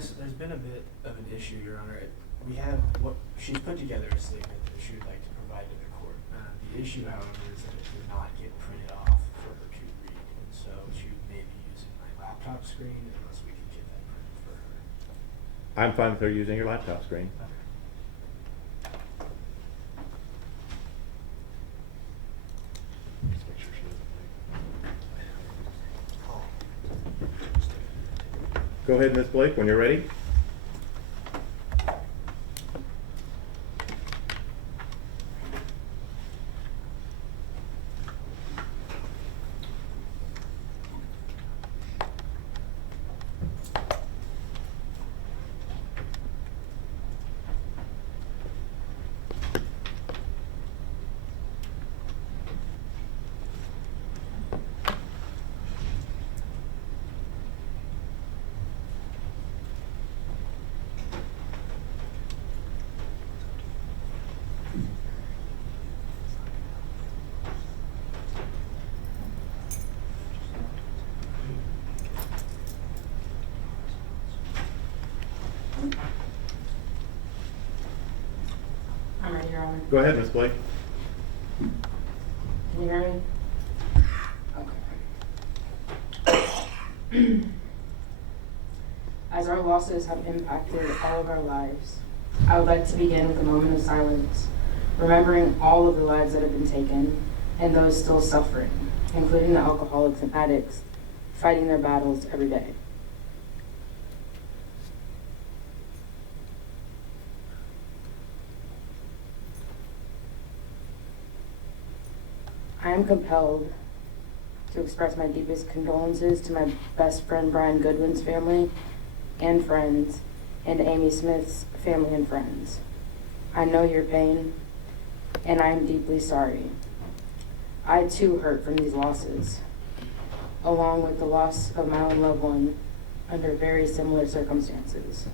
There's been a bit of an issue, Your Honor. We have she's put together a statement that she would like to provide to the court. The issue, however, is that it did not get printed off for her to read, and so she may be using my laptop screen unless we can get that printed for her. I'm fine with her using your laptop screen. Okay. Go ahead, Ms. Blake, when you're ready. I'm ready, Your Honor. Go ahead, Ms. Blake. Can you hear me? Okay. As our losses have impacted all of our lives, I would like to begin with a moment of silence, remembering all of the lives that have been taken and those still suffering, including the alcoholics and addicts fighting their battles every day. I am compelled to express my deepest condolences to my best friend Brian Goodwin's family and friends, and Amy Smith's family and friends. I know your pain, and I am deeply sorry. I too hurt from these losses, along with the loss of my own loved one under very similar circumstances.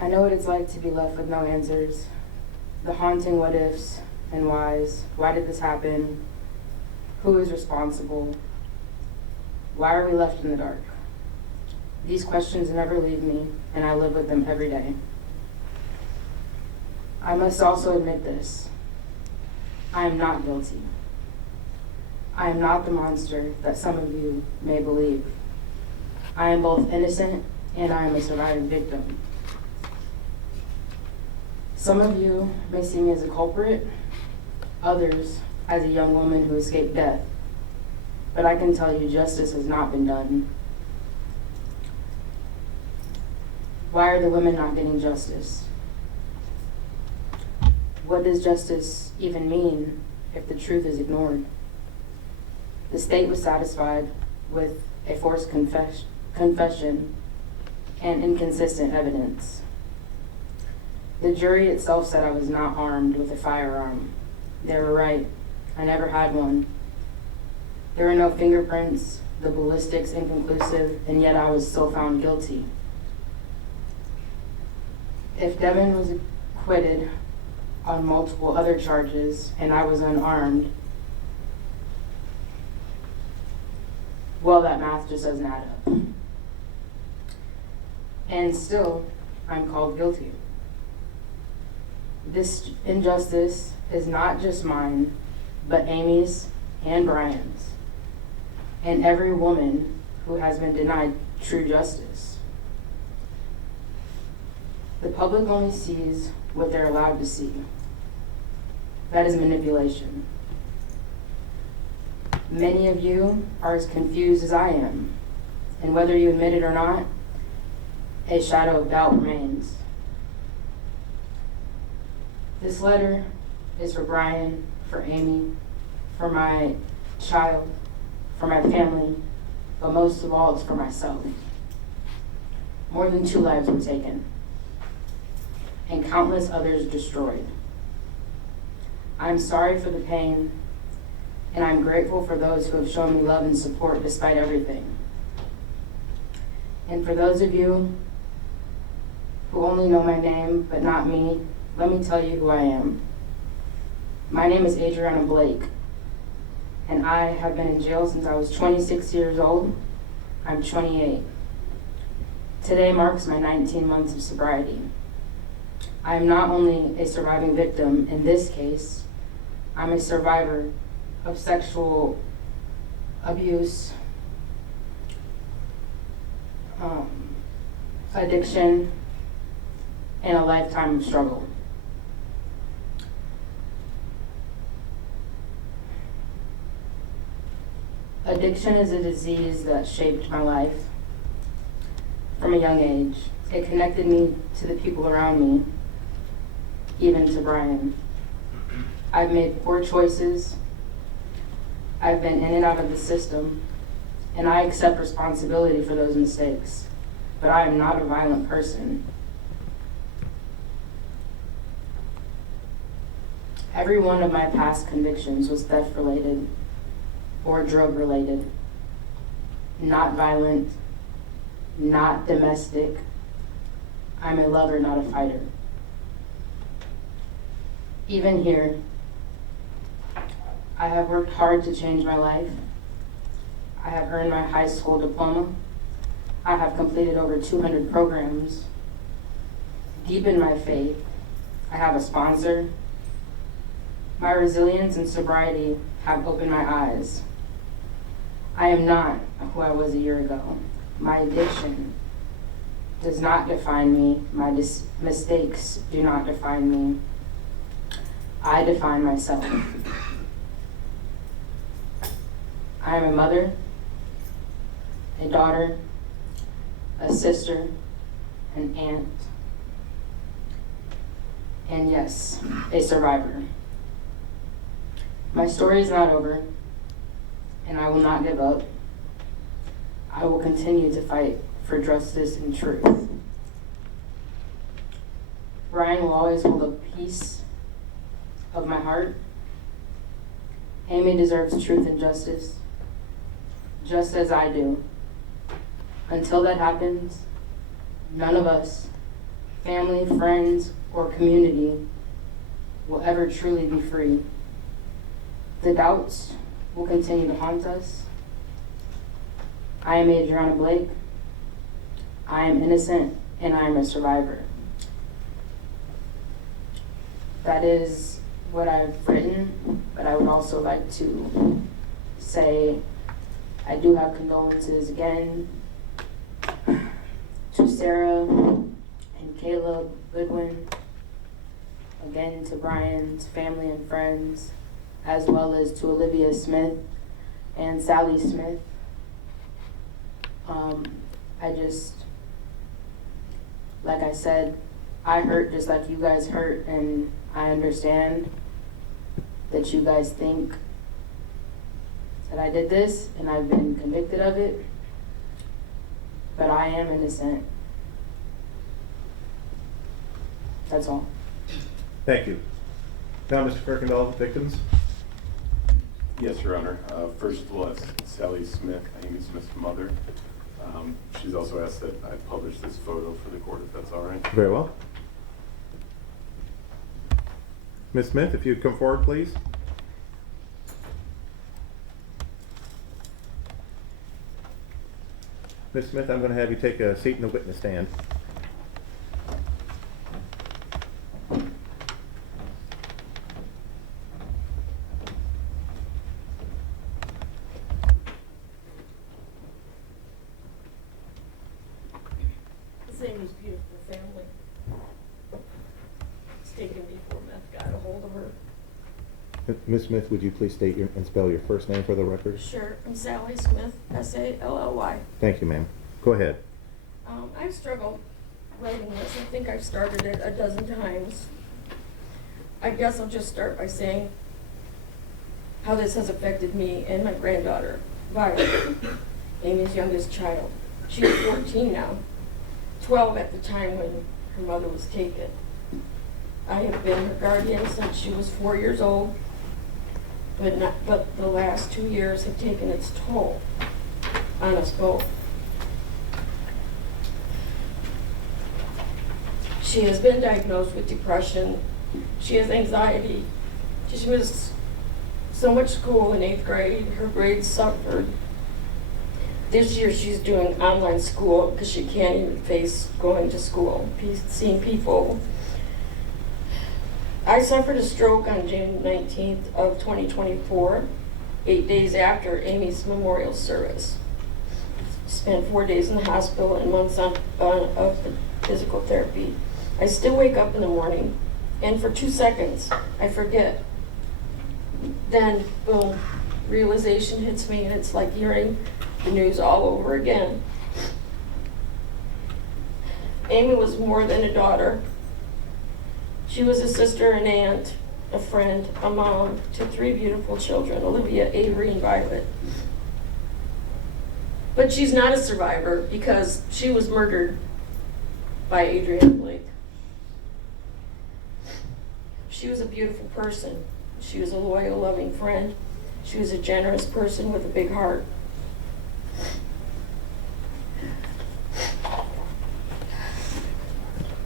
I know what it's like to be left with no answers. The haunting what ifs and whys. Why did this happen? Who is responsible? Why are we left in the dark? These questions never leave me, and I live with them every day. I must also admit this. I am not guilty. I am not the monster that some of you may believe. I am both innocent and I am a surviving victim. Some of you may see me as a culprit, others as a young woman who escaped death, but I can tell you justice has not been done. Why are the women not getting justice? What does justice even mean if the truth is ignored? The state was satisfied with a forced confession and inconsistent evidence. The jury itself said I was not armed with a firearm. They were right. I never had one. There were no fingerprints, the ballistics inconclusive, and yet I was still found guilty. If Devin was acquitted on multiple other charges and I was unarmed, well, that math just doesn't add up. And still, I'm called guilty. This injustice is not just mine, but Amy's and Brian's, and every woman who has been denied true justice. The public only sees what they're allowed to see. That is manipulation. Many of you are as confused as I am, and whether you admit it or not, a shadow of doubt remains. This letter is for Brian, for Amy, for my child, for my family, but most of all, it's for myself. More than 2 lives were taken, and countless others destroyed. I'm sorry for the pain, and I'm grateful for those who have shown me love and support despite everything. And for those of you who only know my name, but not me, let me tell you who I am. My name is Adriana Blake, and I have been in jail since I was 26 years old. I'm 28. Today marks my 19 months of sobriety. I am not only a surviving victim in this case, I'm a survivor of sexual abuse, addiction, and a lifetime of struggle. Addiction is a disease that shaped my life from a young age. It connected me to the people around me, even to Brian. I've made poor choices. I've been in and out of the system, and I accept responsibility for those mistakes. But I am not a violent person. Every one of my past convictions was theft-related or drug-related. Not violent, not domestic. I'm a lover, not a fighter. Even here, I have worked hard to change my life. I have earned my high school diploma. I have completed over 200 programs. Deepened my faith. I have a sponsor. My resilience and sobriety have opened my eyes. I am not who I was a year ago. My addiction does not define me. My mistakes do not define me. I define myself. I am a mother, a daughter, a sister, an aunt, and yes, a survivor. My story is not over, and I will not give up. I will continue to fight for justice and truth. Brian will always hold a piece of my heart. Amy deserves truth and justice, just as I do. Until that happens, none of us, family, friends, or community, will ever truly be free. The doubts will continue to haunt us. I am Adriana Blake. I am innocent, and I am a survivor. That is what I've written, but I would also like to say I do have condolences again to Sarah and Caleb Goodwin, again to Brian's family and friends, as well as to Olivia Smith and Sally Smith. Like I said, I hurt just like you guys hurt, and I understand that you guys think that I did this and I've been convicted of it, but I am innocent. That's all. Thank you. Now, Mr. Kirkendall, victims? Yes, Your Honor. First of all, that's Sally Smith, Amy Smith's mother. She's also asked that I publish this photo for the court, if that's all right. Very well. Ms. Smith, if you'd come forward, please. Ms. Smith, I'm going to have you take a seat in the witness stand. Amy's beautiful family. It's taken before meth got a hold of her. Ms. Smith, would you please state and spell your first name for the record? Sure, I'm Sally Smith, S-A-L-L-Y. Thank you, ma'am. Go ahead. I've struggled writing this. I think I've started it a dozen times. I guess I'll just start by saying how this has affected me and my granddaughter, Violet, Amy's youngest child. She's 14 now, 12 at the time when her mother was taken. I have been her guardian since she was 4 years old, but the last 2 years have taken its toll on us both. She has been diagnosed with depression. She has anxiety. She missed so much school in 8th grade. Her grades suffered. This year she's doing online school because she can't even face going to school, seeing people. I suffered a stroke on June 19th of 2024, 8 days after Amy's memorial service. Spent 4 days in the hospital and months of physical therapy. I still wake up in the morning, and for 2 seconds, I forget. Then, boom, realization hits me, and it's like hearing the news all over again. Amy was more than a daughter. She was a sister, an aunt, a friend, a mom to 3 beautiful children, Olivia, Avery, and Violet. But she's not a survivor because she was murdered by Adriana Blake. She was a beautiful person. She was a loyal, loving friend. She was a generous person with a big heart.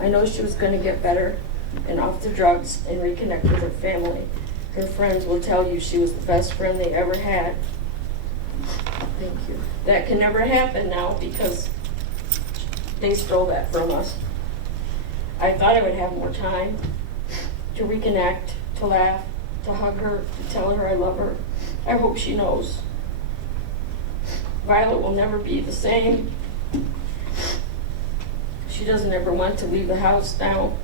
I know she was going to get better and off the drugs and reconnect with her family. Her friends will tell you she was the best friend they ever had. Thank you. That can never happen now because they stole that from us. I thought I would have more time to reconnect, to laugh, to hug her, to tell her I love her. I hope she knows. Violet will never be the same. She doesn't ever want to leave the house now.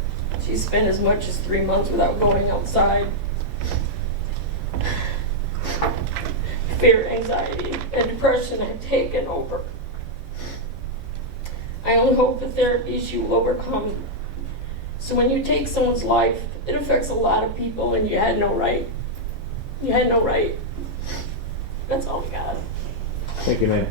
She spent as much as 3 months without going outside. Fear, anxiety, and depression have taken over. I only hope with therapy she will overcome. So when you take someone's life, it affects a lot of people and you had no right. You had no right. That's all we got. Thank you, ma'am.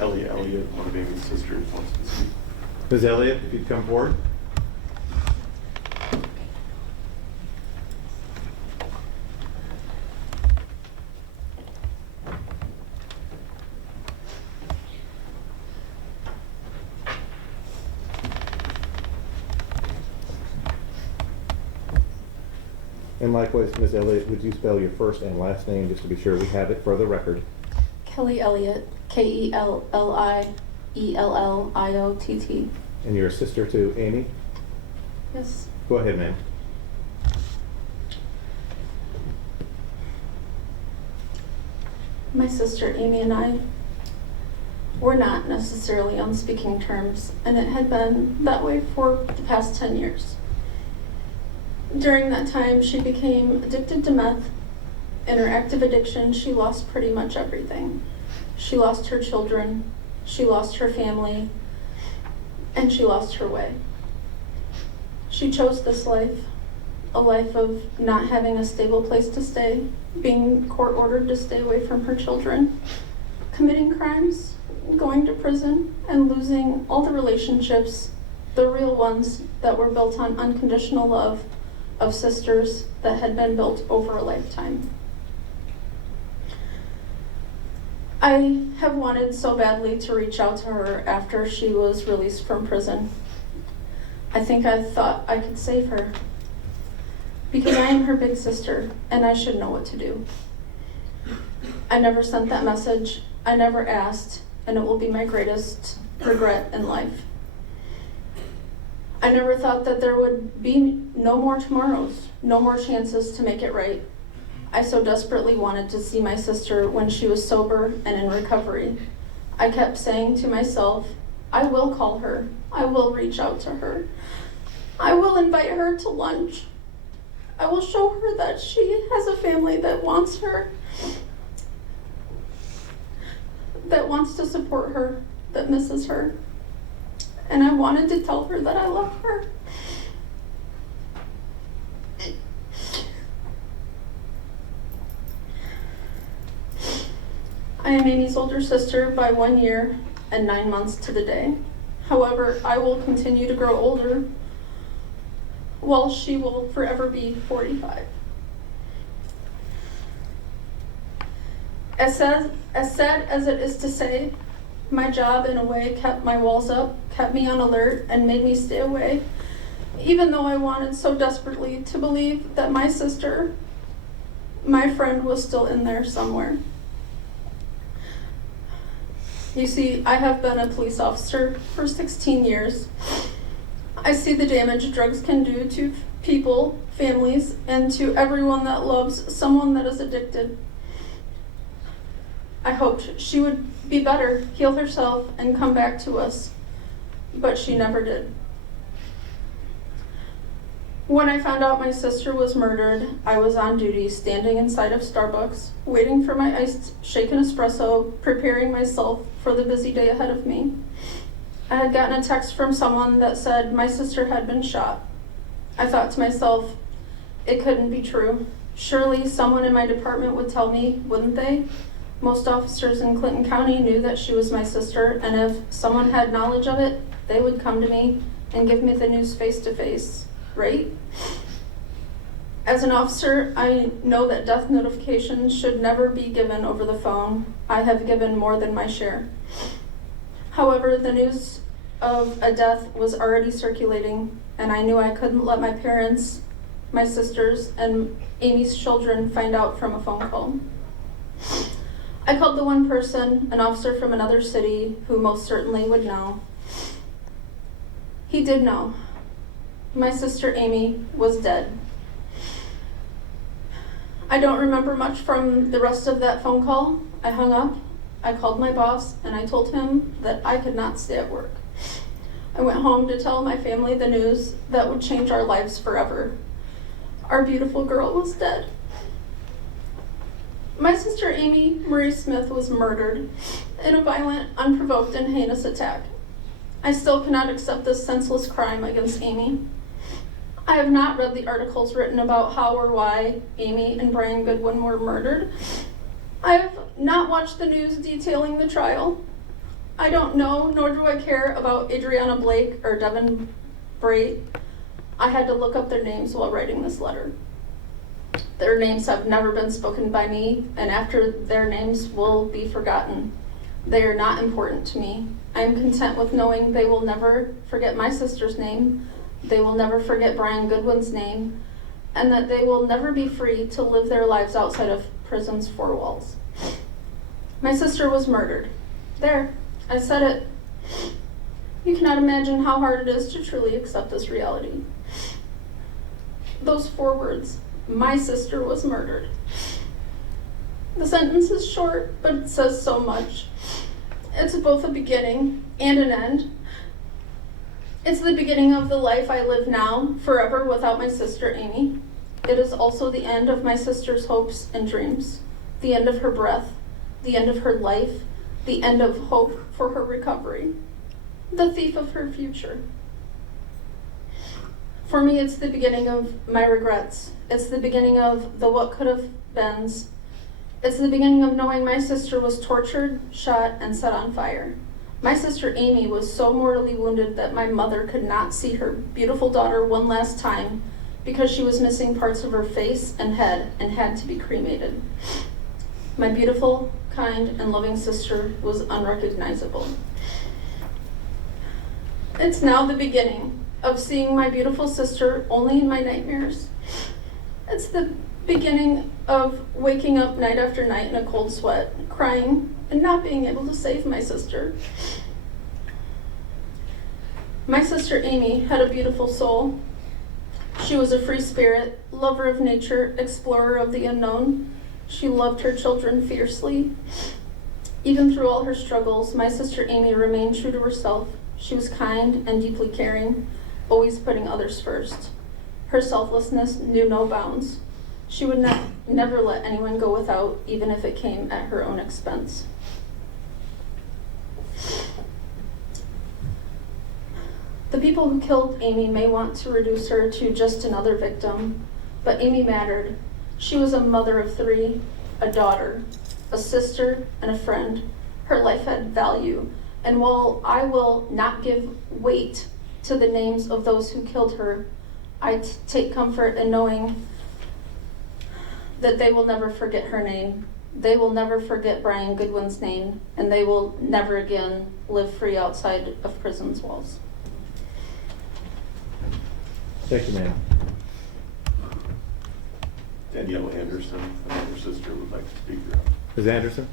Elliot, one of Amy's sisters, wants to speak. Ms. Elliott, if you'd come forward. And likewise, Ms. Elliott, would you spell your first and last name just to be sure we have it for the record? Kelly Elliott, Kellilliott. And you're a sister to Amy? Yes. Go ahead, ma'am. My sister Amy and I were not necessarily on speaking terms, and it had been that way for the past 10 years. During that time, she became addicted to meth. In her active addiction, she lost pretty much everything. She lost her children, she lost her family, and she lost her way. She chose this life, a life of not having a stable place to stay, being court-ordered to stay away from her children, committing crimes, going to prison, and losing all the relationships, the real ones that were built on unconditional love of sisters that had been built over a lifetime. I have wanted so badly to reach out to her after she was released from prison. I think I thought I could save her because I am her big sister and I should know what to do. I never sent that message, I never asked, and it will be my greatest regret in life. I never thought that there would be no more tomorrows, no more chances to make it right. I so desperately wanted to see my sister when she was sober and in recovery. I kept saying to myself, I will call her, I will reach out to her, I will invite her to lunch. I will show her that she has a family that wants her, that wants to support her, that misses her. And I wanted to tell her that I love her. I am Amy's older sister by 1 year and 9 months to the day. However, I will continue to grow older while she will forever be 45. As sad as it is to say, my job in a way kept my walls up, kept me on alert, and made me stay away, even though I wanted so desperately to believe that my sister my friend was still in there somewhere. You see, I have been a police officer for 16 years. I see the damage drugs can do to people, families, and to everyone that loves someone that is addicted. I hoped she would be better, heal herself, and come back to us, but she never did. When I found out my sister was murdered, I was on duty, standing inside of Starbucks, waiting for my iced shaken espresso, preparing myself for the busy day ahead of me. I had gotten a text from someone that said my sister had been shot. I thought to myself, it couldn't be true. Surely someone in my department would tell me, wouldn't they? Most officers in Clinton County knew that she was my sister, and if someone had knowledge of it, they would come to me and give me the news face to face, right? As an officer, I know that death notifications should never be given over the phone. I have given more than my share. However, the news of a death was already circulating, and I knew I couldn't let my parents, my sisters, and Amy's children find out from a phone call. I called the one person, an officer from another city, who most certainly would know. He did know. My sister Amy was dead. I don't remember much from the rest of that phone call. I hung up, I called my boss, and I told him that I could not stay at work. I went home to tell my family the news that would change our lives forever. Our beautiful girl was dead. My sister Amy Marie Smith was murdered in a violent, unprovoked, and heinous attack. I still cannot accept this senseless crime against Amy. I have not read the articles written about how or why Amy and Brian Goodwin were murdered. I have not watched the news detailing the trial. I don't know, nor do I care about Adriana Blake or Davenport. I had to look up their names while writing this letter. Their names have never been spoken by me, and after their names will be forgotten. They are not important to me. I am content with knowing they will never forget my sister's name, they will never forget Brian Goodwin's name, and that they will never be free to live their lives outside of prison's four walls. My sister was murdered. There, I said it. You cannot imagine how hard it is to truly accept this reality. Those 4 words, my sister was murdered. The sentence is short, but it says so much. It's both a beginning and an end. It's the beginning of the life I live now, forever without my sister Amy. It is also the end of my sister's hopes and dreams, the end of her breath, the end of her life, the end of hope for her recovery, the thief of her future. For me, it's the beginning of my regrets. It's the beginning of the what could have beens. It's the beginning of knowing my sister was tortured, shot, and set on fire. My sister Amy was so mortally wounded that my mother could not see her beautiful daughter one last time because she was missing parts of her face and head and had to be cremated. My beautiful, kind, and loving sister was unrecognizable. It's now the beginning of seeing my beautiful sister only in my nightmares. It's the beginning of waking up night after night in a cold sweat, crying, and not being able to save my sister. My sister Amy had a beautiful soul. She was a free spirit, lover of nature, explorer of the unknown. She loved her children fiercely. Even through all her struggles, my sister Amy remained true to herself. She was kind and deeply caring, always putting others first. Her selflessness knew no bounds. She would never let anyone go without, even if it came at her own expense. The people who killed Amy may want to reduce her to just another victim, but Amy mattered. She was a mother of 3, a daughter, a sister, and a friend. Her life had value, and while I will not give weight to the names of those who killed her, I take comfort in knowing that they will never forget her name. They will never forget Brian Goodwin's name, and they will never again live free outside of prison's walls. Thank you, ma'am. Danielle Anderson, another sister, would like to speak, Your Honor. Ms. Anderson?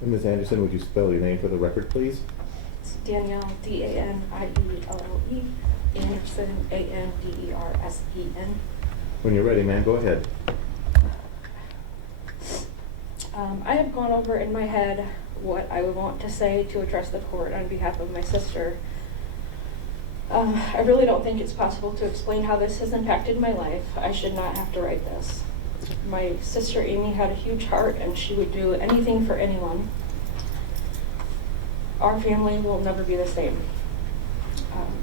And Ms. Anderson, would you spell your name for the record, please? It's Danielle, D-A-N-I-E-L-L-E, Anderson, A-N-D-E-R-S-E-N. When you're ready, ma'am, go ahead. I have gone over in my head what I would want to say to address the court on behalf of my sister. I really don't think it's possible to explain how this has impacted my life. I should not have to write this. My sister Amy had a huge heart and she would do anything for anyone. Our family will never be the same.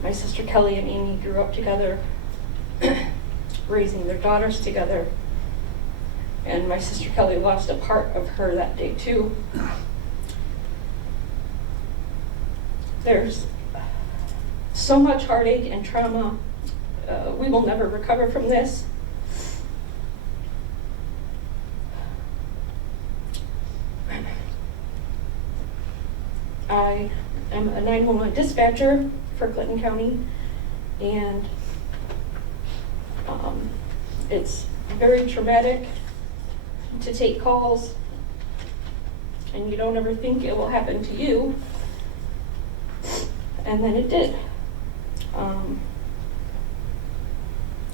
My sister Kelly and Amy grew up together, raising their daughters together. And my sister Kelly lost a part of her that day too. There's so much heartache and trauma. We will never recover from this. I am a 911 dispatcher for Clinton County, and it's very traumatic to take calls, and you don't ever think it will happen to you, and then it did.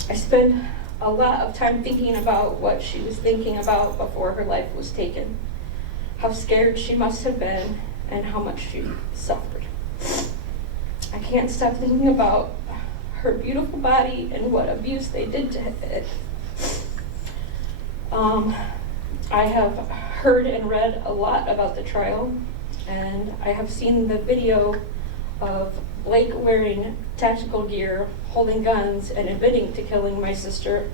I spent a lot of time thinking about what she was thinking about before her life was taken, how scared she must have been, and how much she suffered. I can't stop thinking about her beautiful body and what abuse they did to it. I have heard and read a lot about the trial, and I have seen the video of Blake wearing tactical gear, holding guns, and admitting to killing my sister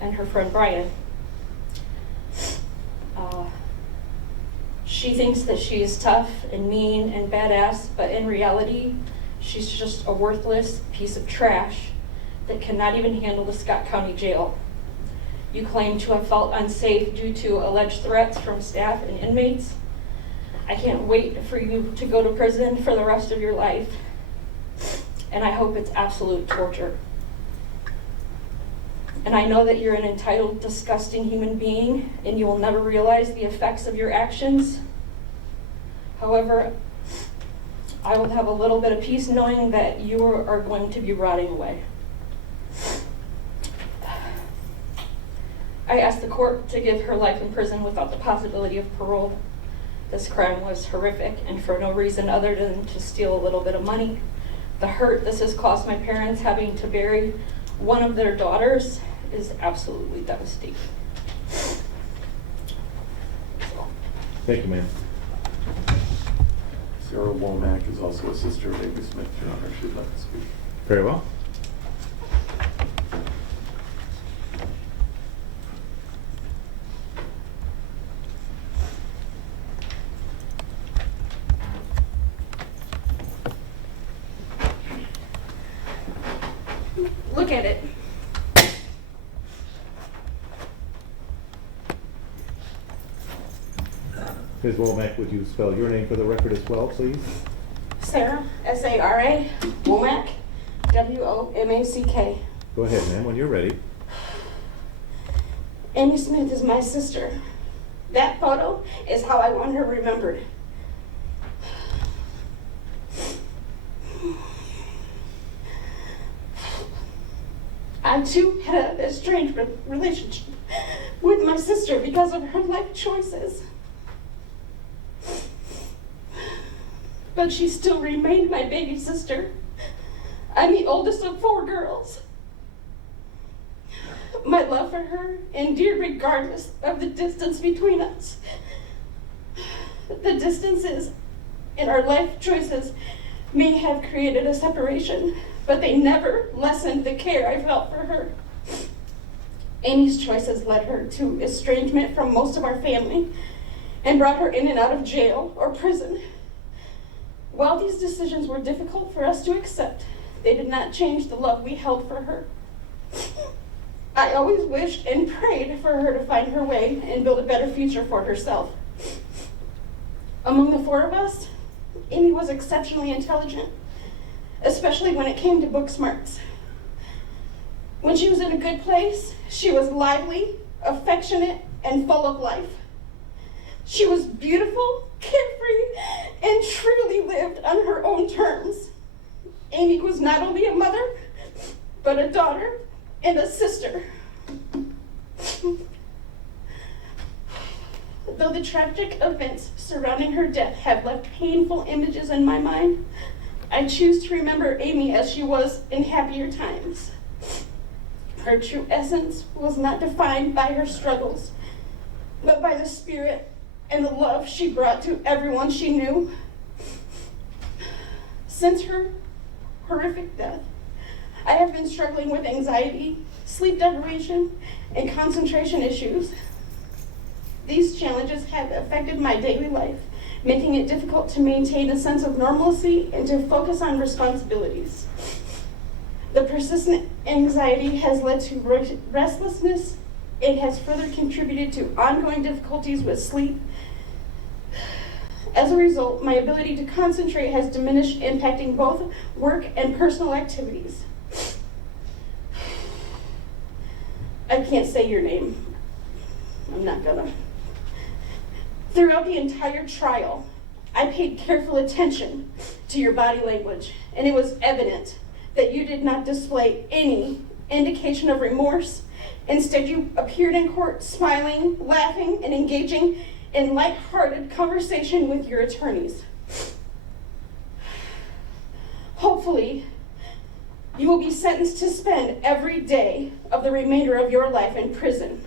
and her friend Brian. She thinks that she is tough and mean and badass, but in reality, she's just a worthless piece of trash that cannot even handle the Scott County Jail. You claim to have felt unsafe due to alleged threats from staff and inmates. I can't wait for you to go to prison for the rest of your life, and I hope it's absolute torture. And I know that you're an entitled, disgusting human being, and you will never realize the effects of your actions. However, I will have a little bit of peace knowing that you are going to be rotting away. I asked the court to give her life in prison without the possibility of parole. This crime was horrific, and for no reason other than to steal a little bit of money. The hurt this has caused my parents having to bury one of their daughters is absolutely devastating. Thank you, ma'am. Sarah Womack is also a sister of Amy Smith, Your Honor. She'd like to speak. Very well. Look at it. Ms. Womack, would you spell your name for the record as well, please? Sarah, S-A-R-A, Womack, W-O-M-A-C-K. Go ahead, ma'am, when you're ready. Amy Smith is my sister. That photo is how I want her remembered. I too had a strange relationship with my sister because of her life choices. But she still remained my baby sister. I'm the oldest of 4 girls. My love for her endured regardless of the distance between us. The distances in our life choices may have created a separation, but they never lessened the care I felt for her. Amy's choices led her to estrangement from most of our family and brought her in and out of jail or prison. While these decisions were difficult for us to accept, they did not change the love we held for her. I always wished and prayed for her to find her way and build a better future for herself. Among the four of us, Amy was exceptionally intelligent, especially when it came to book smarts. When she was in a good place, she was lively, affectionate, and full of life. She was beautiful, carefree, and truly lived on her own terms. Amy was not only a mother, but a daughter and a sister. Though the tragic events surrounding her death have left painful images in my mind, I choose to remember Amy as she was in happier times. Her true essence was not defined by her struggles, but by the spirit and the love she brought to everyone she knew. Since her horrific death, I have been struggling with anxiety, sleep deprivation, and concentration issues. These challenges have affected my daily life, making it difficult to maintain a sense of normalcy and to focus on responsibilities. The persistent anxiety has led to restlessness. It has further contributed to ongoing difficulties with sleep. As a result, my ability to concentrate has diminished, impacting both work and personal activities. I can't say your name. I'm not gonna. Throughout the entire trial, I paid careful attention to your body language, and it was evident that you did not display any indication of remorse. Instead, you appeared in court smiling, laughing, and engaging in light-hearted conversation with your attorneys. Hopefully, you will be sentenced to spend every day of the remainder of your life in prison.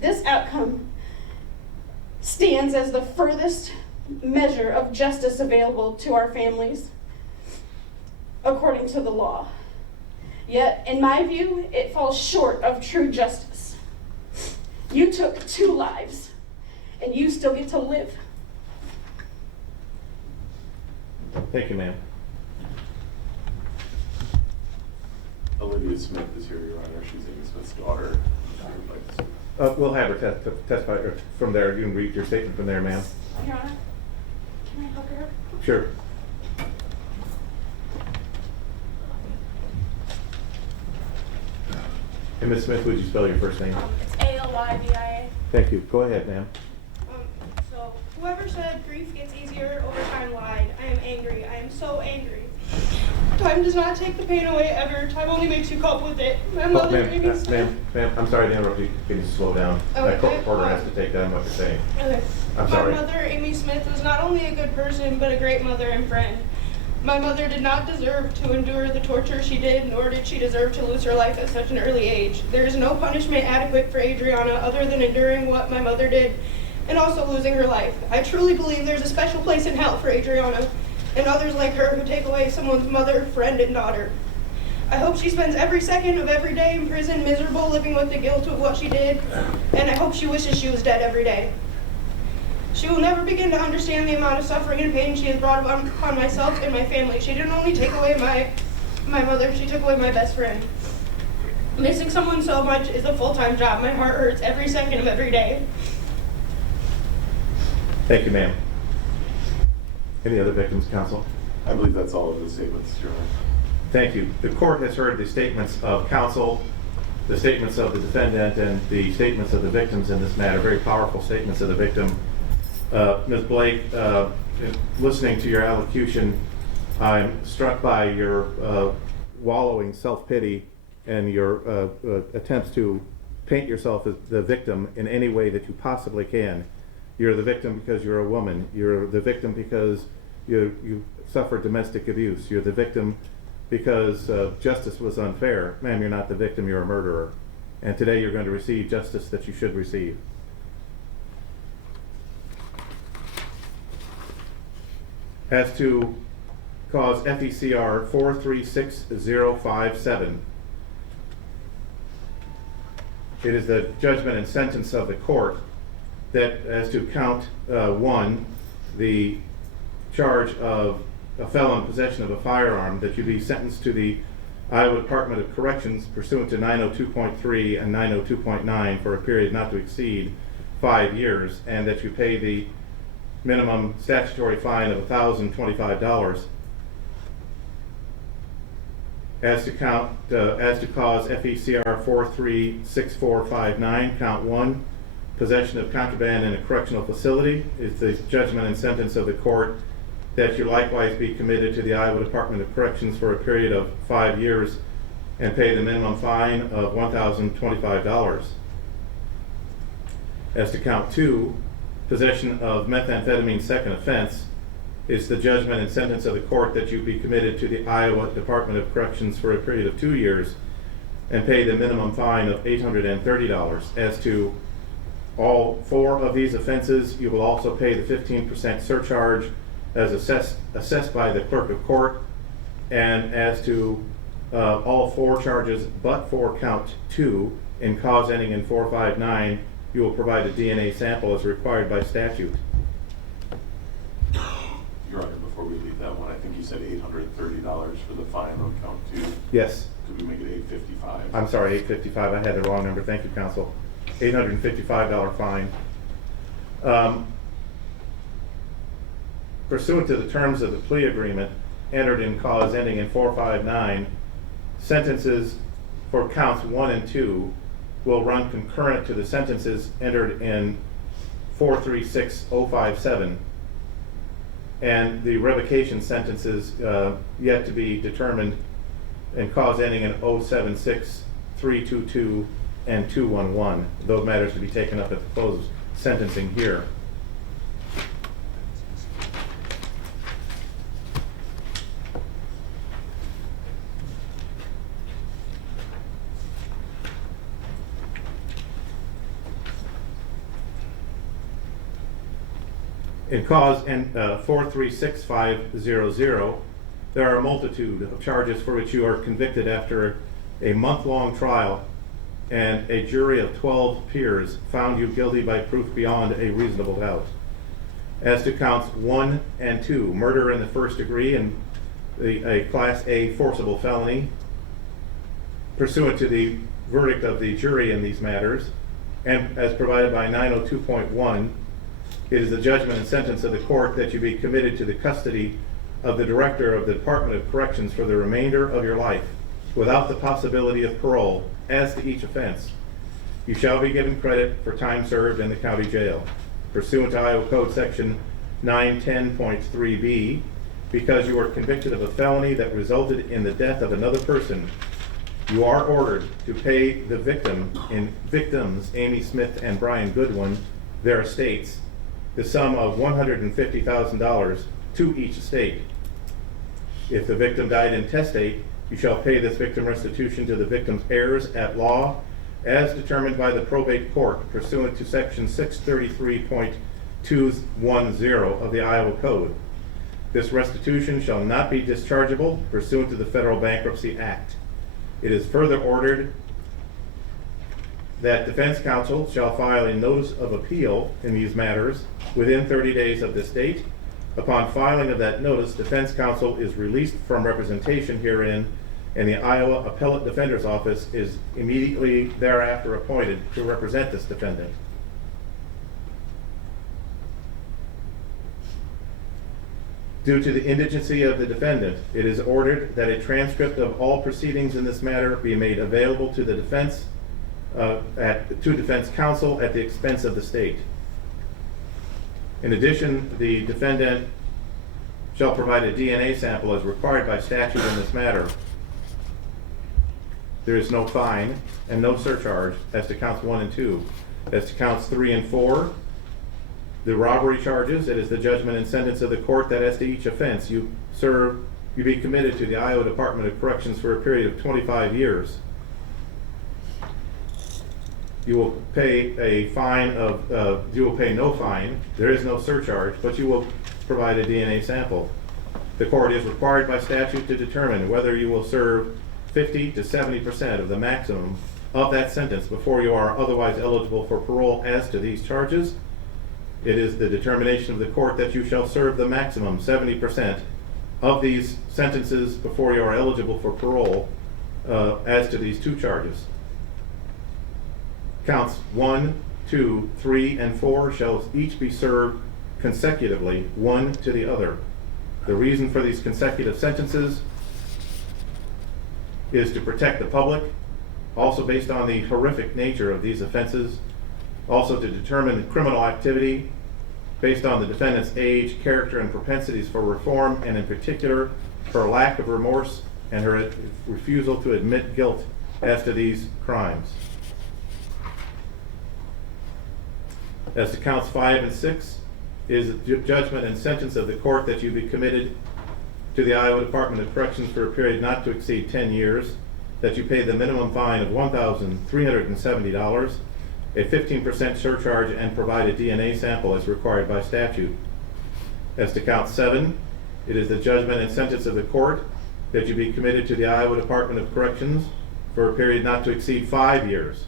This outcome stands as the furthest measure of justice available to our families, according to the law. Yet, in my view, it falls short of true justice. You took 2 lives, and you still get to live. Thank you, ma'am. Olivia Smith is here, Your Honor. She's Amy Smith's daughter. She would like to- We'll have her testify from there. You can read your statement from there, ma'am. Your Honor, can I hug her? Sure. And Ms. Smith, would you spell your first name? It's A-L-Y-V-I-A. Thank you. Go ahead, ma'am. So, whoever said grief gets easier over time lied. I am angry. I am so angry. Time does not take the pain away ever. Time only makes you cope with it. My mother, Amy Smith. Ma'am, I'm sorry to interrupt you. Can you slow down? Okay, My court reporter has to take down what you're saying. Okay. I'm sorry. My mother, Amy Smith, was not only a good person, but a great mother and friend. My mother did not deserve to endure the torture she did, nor did she deserve to lose her life at such an early age. There is no punishment adequate for Adriana other than enduring what my mother did and also losing her life. I truly believe there's a special place in hell for Adriana and others like her who take away someone's mother, friend, and daughter. I hope she spends every second of every day in prison miserable, living with the guilt of what she did, and I hope she wishes she was dead every day. She will never begin to understand the amount of suffering and pain she has brought upon myself and my family. She didn't only take away my mother, she took away my best friend. Missing someone so much is a full-time job. My heart hurts every second of every day. Thank you, ma'am. Any other victims, counsel? I believe that's all of the statements, Your Honor. Thank you. The court has heard the statements of counsel, the statements of the defendant, and the statements of the victims in this matter. Very powerful statements of the victim. Ms. Blake, listening to your allocution, I'm struck by your wallowing self-pity and your attempts to paint yourself as the victim in any way that you possibly can. You're the victim because you're a woman. You're the victim because you suffered domestic abuse. You're the victim because justice was unfair. Ma'am, you're not the victim, you're a murderer. And today you're going to receive justice that you should receive. As to cause FECR 436057, it is the judgment and sentence of the court that as to count 1, the charge of a felon possession of a firearm, that you be sentenced to the Iowa Department of Corrections pursuant to 902.3 and 902.9 for a period not to exceed 5 years, and that you pay the minimum statutory fine of $1,025. As to cause FECR 436459, count 1, possession of contraband in a correctional facility, is the judgment and sentence of the court that you likewise be committed to the Iowa Department of Corrections for a period of 5 years and pay the minimum fine of $1,025. As to count 2, possession of methamphetamine second offense, is the judgment and sentence of the court that you be committed to the Iowa Department of Corrections for a period of 2 years and pay the minimum fine of $830. As to all 4 of these offenses, you will also pay the 15% surcharge as assessed by the clerk of court. And as to all 4 charges but for count 2 in cause ending in 459, you will provide a DNA sample as required by statute. Your Honor, before we leave that one, I think you said $830 for the fine on count 2. Yes. Could we make it $855? I'm sorry, $855. I had the wrong number. Thank you, counsel. $855 fine. Pursuant to the terms of the plea agreement entered in cause ending in 459, sentences for counts 1 and 2 will run concurrent to the sentences entered in 436057, and the revocation sentences yet to be determined in cause ending in 076, 322, and 211. Those matters to be taken up at the close of sentencing here. In cause 436500, there are a multitude of charges for which you are convicted after a month-long trial and a jury of 12 peers found you guilty by proof beyond a reasonable doubt. As to counts 1 and 2, murder in the first degree and a Class A forcible felony, pursuant to the verdict of the jury in these matters, and as provided by 902.1, it is the judgment and sentence of the court that you be committed to the custody of the Director of the Department of Corrections for the remainder of your life, without the possibility of parole. As to each offense, you shall be given credit for time served in the county jail, pursuant to Iowa Code Section 910.3b, because you are convicted of a felony that resulted in the death of another person. You are ordered to pay the victims Amy Smith and Brian Goodwin their estates, the sum of $150,000 to each estate. If the victim died intestate, you shall pay this victim restitution to the victim's heirs at law as determined by the probate court pursuant to Section 633.210 of the Iowa Code. This restitution shall not be dischargeable pursuant to the Federal Bankruptcy Act. It is further ordered that defense counsel shall file a notice of appeal in these matters within 30 days of this date. Upon filing of that notice, defense counsel is released from representation herein, and the Iowa Appellate Defender's Office is immediately thereafter appointed to represent this defendant. Due to the indigency of the defendant, it is ordered that a transcript of all proceedings in this matter be made available to the defense defense counsel at the expense of the state. In addition, the defendant shall provide a DNA sample as required by statute in this matter. There is no fine and no surcharge as to counts 1 and 2. As to counts 3 and 4, the robbery charges, it is the judgment and sentence of the court that as to each offense you be committed to the Iowa Department of Corrections for a period of 25 years. You will pay a fine you will pay no fine, there is no surcharge, but you will provide a DNA sample. The court is required by statute to determine whether you will serve 50 to 70% of the maximum of that sentence before you are otherwise eligible for parole. As to these charges, it is the determination of the court that you shall serve the maximum 70% of these sentences before you are eligible for parole, as to these two charges. Counts 1, 2, 3, and 4 shall each be served consecutively, one to the other. The reason for these consecutive sentences is to protect the public, also based on the horrific nature of these offenses, also to determine criminal activity based on the defendant's age, character, and propensities for reform, and in particular, her lack of remorse and her refusal to admit guilt as to these crimes. As to counts 5 and 6, is the judgment and sentence of the court that you be committed to the Iowa Department of Corrections for a period not to exceed 10 years, that you pay the minimum fine of $1,370, a 15% surcharge, and provide a DNA sample as required by statute. As to count 7, it is the judgment and sentence of the court that you be committed to the Iowa Department of Corrections for a period not to exceed 5 years,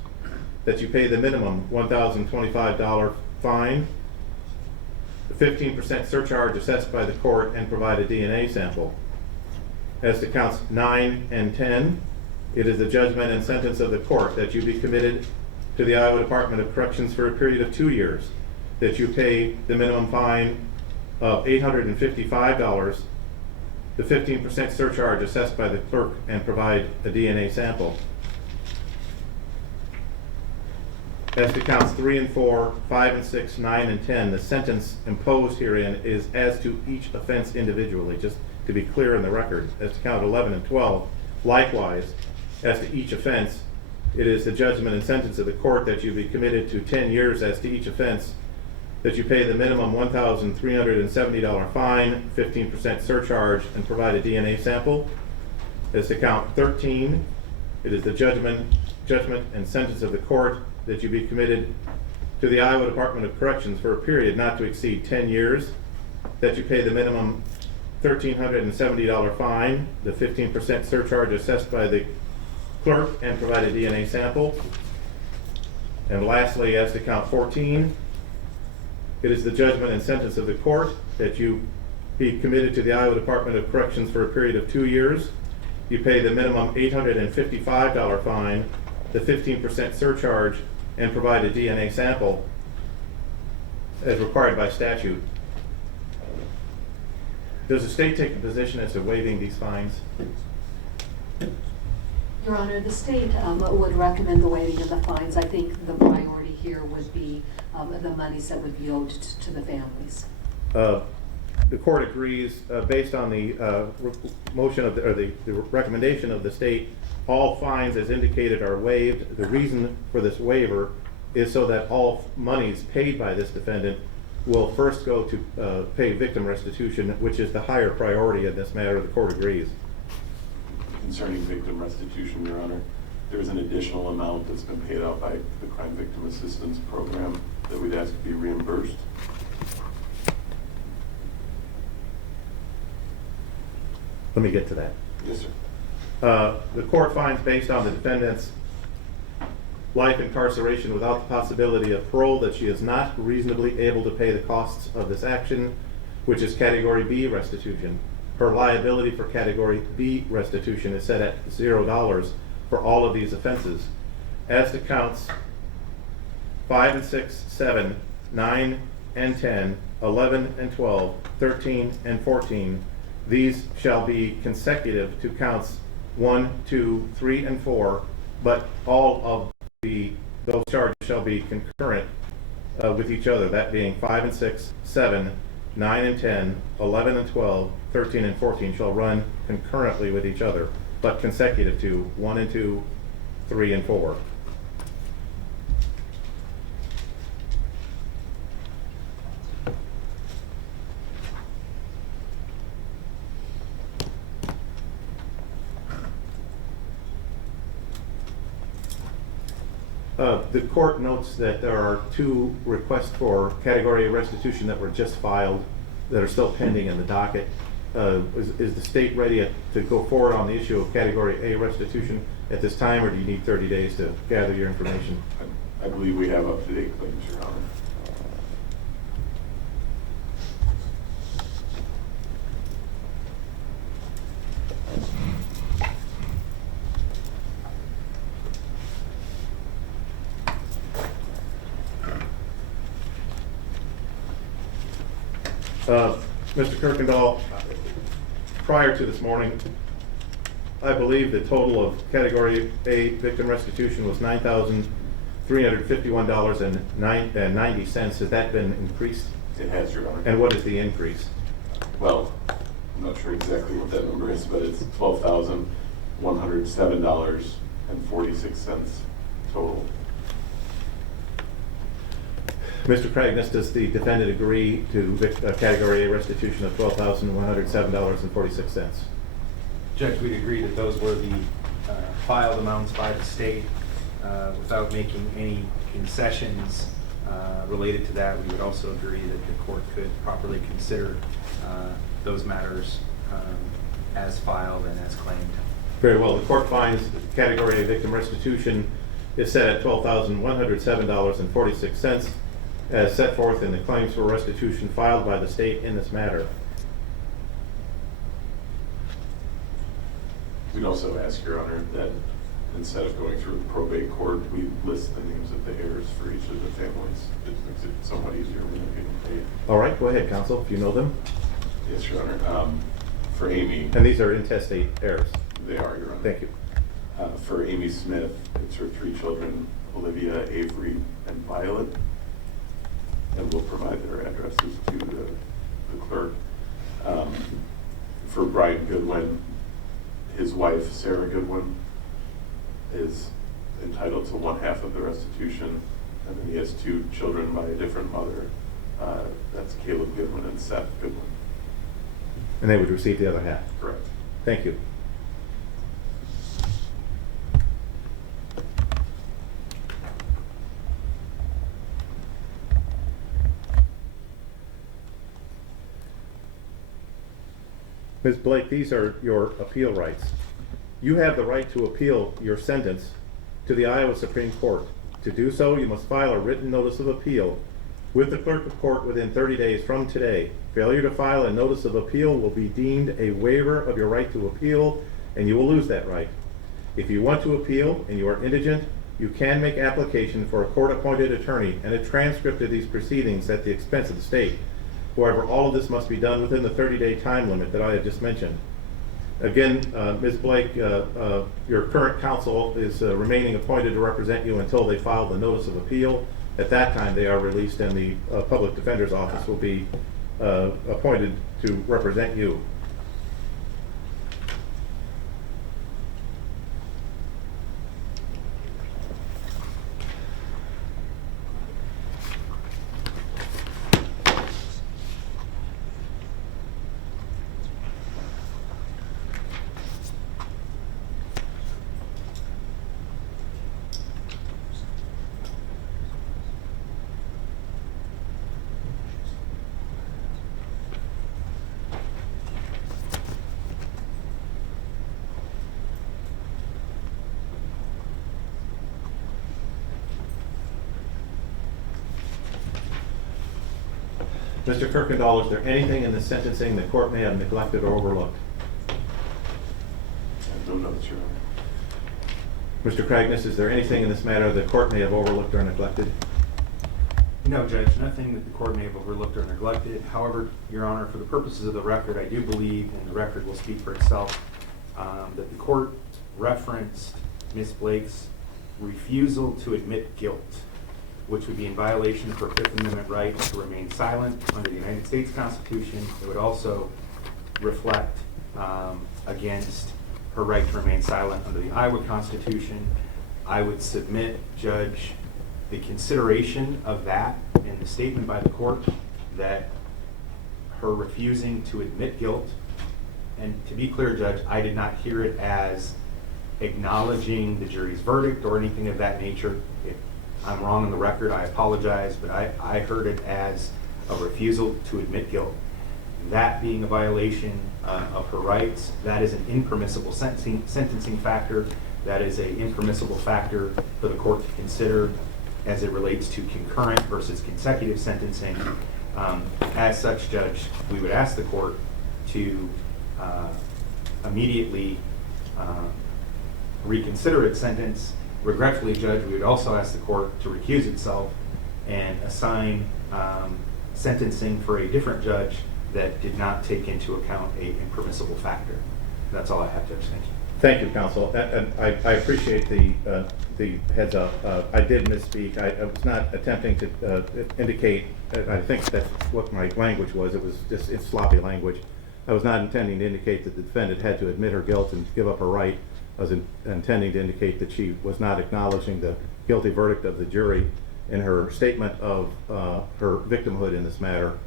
that you pay the minimum $1,025 fine, the 15% surcharge assessed by the court, and provide a DNA sample. As to counts 9 and 10, it is the judgment and sentence of the court that you be committed to the Iowa Department of Corrections for a period of 2 years, that you pay the minimum fine of $855, the 15% surcharge assessed by the clerk, and provide a DNA sample. As to counts 3 and 4, 5 and 6, 9 and 10, the sentence imposed herein is as to each offense individually, just to be clear in the record. As to count 11 and 12, likewise, as to each offense, it is the judgment and sentence of the court that you be committed to 10 years as to each offense, that you pay the minimum $1,370 fine, 15% surcharge, and provide a DNA sample. As to count 13, it is the judgment and sentence of the court that you be committed to the Iowa Department of Corrections for a period not to exceed 10 years, that you pay the minimum $1,370 fine, the 15% surcharge assessed by the clerk, and provide a DNA sample. And lastly, as to count 14, it is the judgment and sentence of the court that you be committed to the Iowa Department of Corrections for a period of 2 years. You pay the minimum $855 fine, the 15% surcharge, and provide a DNA sample as required by statute. Does the state take a position as to waiving these fines? Your Honor, the state would recommend the waiving of the fines. I think the priority here would be the monies that would be owed to the families. The court agrees, based on the motion of the recommendation of the state, all fines as indicated are waived. The reason for this waiver is so that all monies paid by this defendant will first go to pay victim restitution, which is the higher priority in this matter. The court agrees. Concerning victim restitution, Your Honor, there's an additional amount that's been paid out by the Crime Victim Assistance Program that we'd ask to be reimbursed. Let me get to that. Yes, sir. The court finds, based on the defendant's life incarceration without the possibility of parole, that she is not reasonably able to pay the costs of this action, which is Category B restitution. Her liability for Category B restitution is set at $0 for all of these offenses. As to counts 5 and 6, 7, 9 and 10, 11 and 12, 13 and 14, these shall be consecutive to counts 1, 2, 3, and 4, but all of those charges shall be concurrent with each other, that being 5 and 6, 7, 9 and 10, 11 and 12, 13 and 14 shall run concurrently with each other, but consecutive to 1 and 2, 3 and 4. The court notes that there are 2 requests for Category A restitution that were just filed that are still pending in the docket. Is the state ready to go forward on the issue of Category A restitution at this time, or do you need 30 days to gather your information? I believe we have up-to-date claims, Your Honor. Mr. Kirkendall, prior to this morning, I believe the total of Category A victim restitution was $9,351.90. Has that been increased? It has, Your Honor. And what is the increase? Well, I'm not sure exactly what that number is, but it's $12,107.46 total. Mr. Cragness, does the defendant agree to Category A restitution of $12,107.46? Judge, we'd agree that those were the filed amounts by the state. Without making any concessions related to that, we would also agree that the court could properly consider those matters as filed and as claimed. Very well. The court finds Category A victim restitution is set at $12,107.46 as set forth in the claims for restitution filed by the state in this matter. We'd also ask, Your Honor, that instead of going through the probate court, we list the names of the heirs for each of the families. It makes it somewhat easier when they're getting paid. All right, go ahead, counsel, if you know them. Yes, Your Honor. For Amy. And these are intestate heirs. They are, Your Honor. Thank you. For Amy Smith, it's her 3 children, Olivia, Avery, and Violet. And we'll provide their addresses to the clerk. For Brian Goodwin, his wife, Sarah Goodwin, is entitled to 1/2 of the restitution. And then he has 2 children by a different mother. That's Caleb Goodwin and Seth Goodwin. And they would receive the other half. Correct. Thank you. Ms. Blake, these are your appeal rights. You have the right to appeal your sentence to the Iowa Supreme Court. To do so, you must file a written notice of appeal with the clerk of court within 30 days from today. Failure to file a notice of appeal will be deemed a waiver of your right to appeal, and you will lose that right. If you want to appeal and you are indigent, you can make application for a court-appointed attorney and a transcript of these proceedings at the expense of the state. However, all of this must be done within the 30-day time limit that I have just mentioned. Again, Ms. Blake, your current counsel is remaining appointed to represent you until they file the notice of appeal. At that time, they are released and the public defender's office will be appointed to represent you. Mr. Kirkendall, is there anything in the sentencing the court may have neglected or overlooked? I have no notes, Your Honor. Mr. Cragness, is there anything in this matter the court may have overlooked or neglected? No, Judge, nothing that the court may have overlooked or neglected. However, Your Honor, for the purposes of the record, I do believe, and the record will speak for itself, that the court referenced Ms. Blake's refusal to admit guilt, which would be in violation of her Fifth Amendment right to remain silent under the United States Constitution. It would also reflect against her right to remain silent under the Iowa Constitution. I would submit, Judge, the consideration of that in the statement by the court that her refusing to admit guilt, and to be clear, Judge, I did not hear it as acknowledging the jury's verdict or anything of that nature. If I'm wrong on the record, I apologize, but I heard it as a refusal to admit guilt. That being a violation of her rights, that is an impermissible sentencing factor. That is an impermissible factor for the court to consider as it relates to concurrent versus consecutive sentencing. As such, Judge, we would ask the court to immediately reconsider its sentence. Regretfully, Judge, we would also ask the court to recuse itself and assign sentencing for a different judge that did not take into account a impermissible factor. That's all I have, Judge. Thank you. Thank you, counsel. And I appreciate the heads up. I did misspeak. I was not attempting to indicate, I think that's what my language was. It was just, it's sloppy language. I was not intending to indicate that the defendant had to admit her guilt and give up her right. I was intending to indicate that she was not acknowledging the guilty verdict of the jury in her statement of her victimhood in this matter.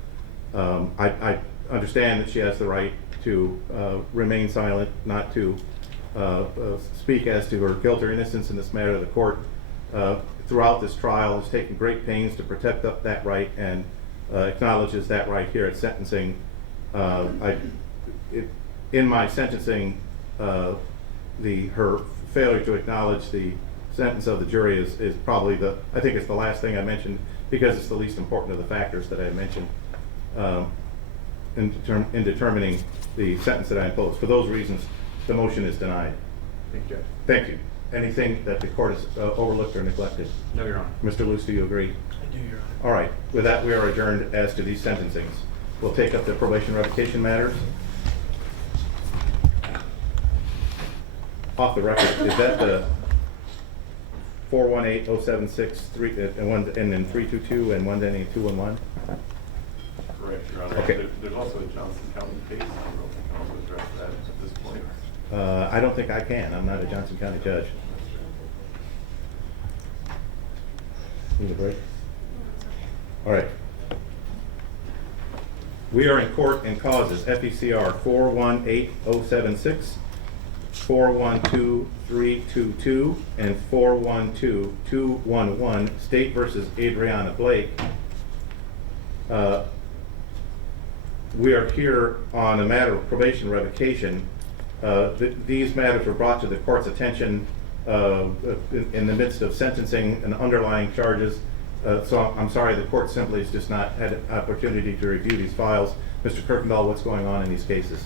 I understand that she has the right to remain silent, not to speak as to her guilt or innocence in this matter. The court, throughout this trial, has taken great pains to protect that right and acknowledges that right here at sentencing. In my sentencing, her failure to acknowledge the sentence of the jury is probably I think it's the last thing I mentioned, because it's the least important of the factors that I mentioned in determining the sentence that I imposed. For those reasons, the motion is denied. Thank you, Judge. Thank you. Anything that the court has overlooked or neglected? No, Your Honor. Mr. Luce, do you agree? I do, Your Honor. All right. With that, we are adjourned as to these sentencings. We'll take up the probation revocation matters. Off the record, is that the 418-076 and one and then 322 and one ending in 211? Correct, Your Honor. Okay. There's also a Johnson County case. I don't know if you can also address that at this point. I don't think I can. I'm not a Johnson County judge. Need a break? All right. We are in court in causes FECR 418076, 412322, and 412211, State versus Adriana Blake. We are here on a matter of probation revocation. These matters were brought to the court's attention in the midst of sentencing and underlying charges. So I'm sorry, the court simply has just not had an opportunity to review these files. Mr. Kirkendall, what's going on in these cases?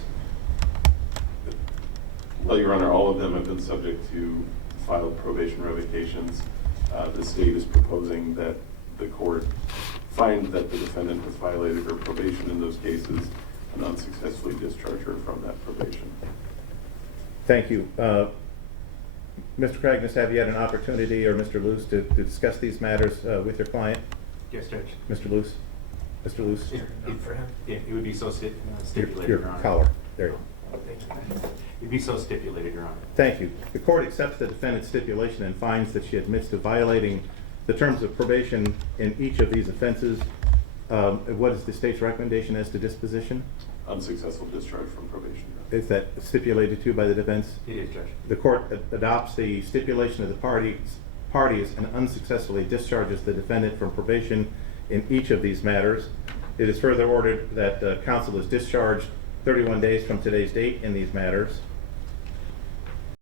Well, Your Honor, all of them have been subject to filed probation revocations. The state is proposing that the court find that the defendant has violated her probation in those cases and unsuccessfully discharge her from that probation. Thank you. Mr. Cragness, have you had an opportunity, or Mr. Luce, to discuss these matters with your client? Yes, Judge. Mr. Luce? Mr. Luce? For him? Yeah, it would be so stipulated, Your Your Honor. collar. There you go. Thank you. It'd be so stipulated, Your Honor. Thank you. The court accepts the defendant's stipulation and finds that she admits to violating the terms of probation in each of these offenses. What is the state's recommendation as to disposition? Unsuccessful discharge from probation. Is that stipulated to by the defense? It is, Judge. The court adopts the stipulation of the parties and unsuccessfully discharges the defendant from probation in each of these matters. It is further ordered that counsel is discharged 31 days from today's date in these matters.